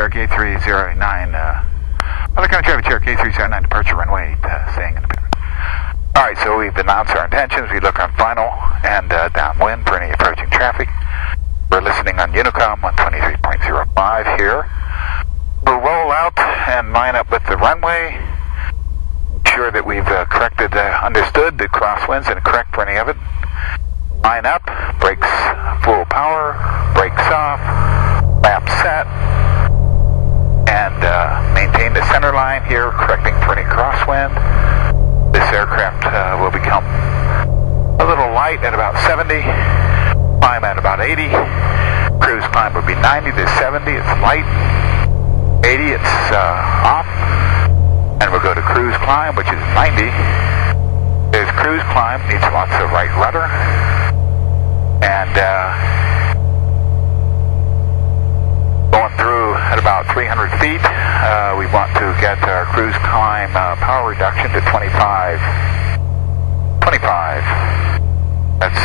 Cherokee 309. Other kind of traffic, Cherokee 309, departure runway 8, staying in the pattern. Alright, so we've announced our intentions. We look on final and downwind for any approaching traffic. We're listening on Unicom 123.05 here. We'll roll out and line up with the runway. Sure that we've understood the crosswinds and correct for any of it. Line up, brakes full power, brakes off, lap set, and maintain the center line here, correcting for any crosswind. This aircraft will become a little light at about 70, climb at about 80, cruise climb will be 90 to 70, it's light, 80 it's off, and we'll go to cruise climb, which is 90. There's cruise climb, needs lots of right rudder, and going through at about 300 feet, we want to get our cruise climb power reduction to 25. That's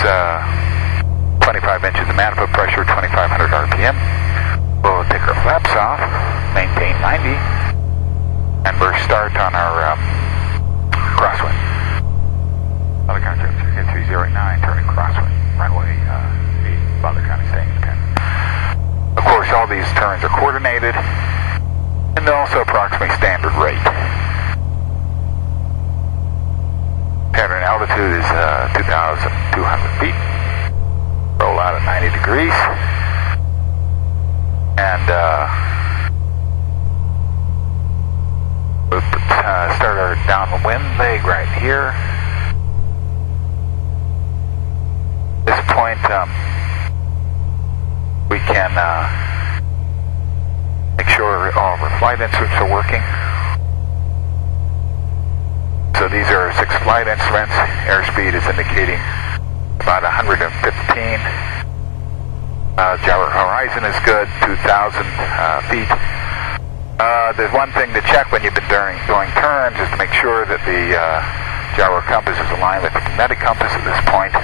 25 inches of manifold pressure, 2,500 RPM. We'll take our flaps off, maintain 90, and we'll start on our crosswind. Other County 309, turning crosswind, runway 8, Butler County, staying in the pattern. Of course, all these turns are coordinated, and they're also approximately standard rate. Pattern altitude is 2,200 feet. Roll out at 90 degrees. And we'll start our downwind leg right here. At this point, we can make sure all of our flight instruments are working. So these are 6 flight instruments. Airspeed is indicating about 115. Gyro horizon is good, 2,000 feet. There's one thing to check when you've been doing turns is to make sure that the gyro compass is aligned with the kinetic compass at this point.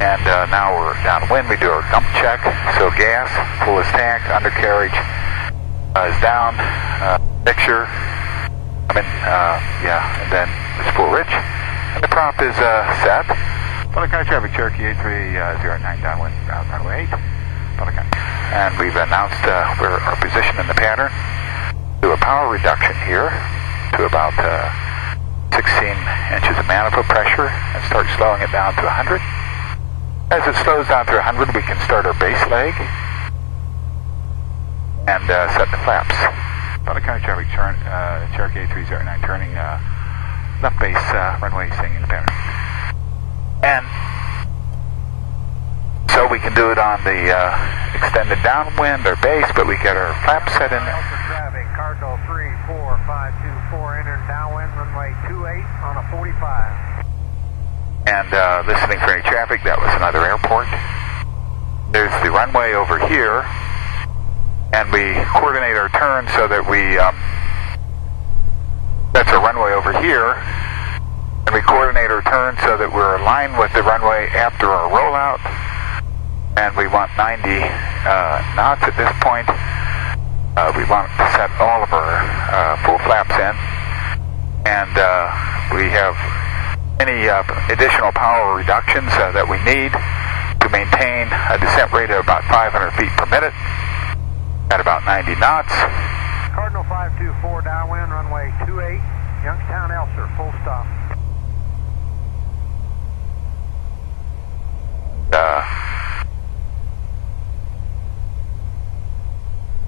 And now we're downwind, we do our dump check. So gas, fullest tank, undercarriage is down, mixture, and then it's full rich. And the prop is set. Butler County traffic, Cherokee 8309 downwind, runway 8, Butler County. And we've announced our position in the pattern. Do a power reduction here to about 16 inches of manifold pressure and start slowing it down to 100. As it slows down to 100, we can start our base leg and set the flaps. Butler County traffic, Cherokee 309, turning left base runway, staying in the pattern. And so we can do it on the extended downwind or base, but we get our flaps set in there. Traffic, Cardinal 34524, entering downwind, runway 28 on a 45. And listening for any traffic, that was another airport. There's the runway over here, and we coordinate our turn so that we, that's a runway over here, and we coordinate our turn so that we're aligned with the runway after our rollout, and we want 90 knots at this point. We want to set all of our full flaps in, and we have any additional power reductions that we need to maintain a descent rate of about 500 feet per minute at about 90 knots. Cardinal 524 downwind, runway 28, Youngstown, Elser, full stop.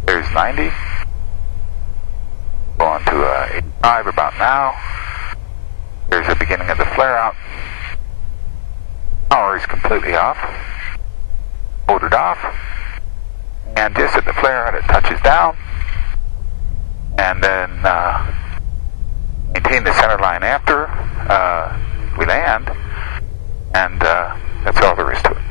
There's 90. Going to 85 about now. There's the beginning of the flare out. Power is completely off. Motored off. And just at the flare out, it touches down. And then maintain the center line after we land. And that's all there is to it.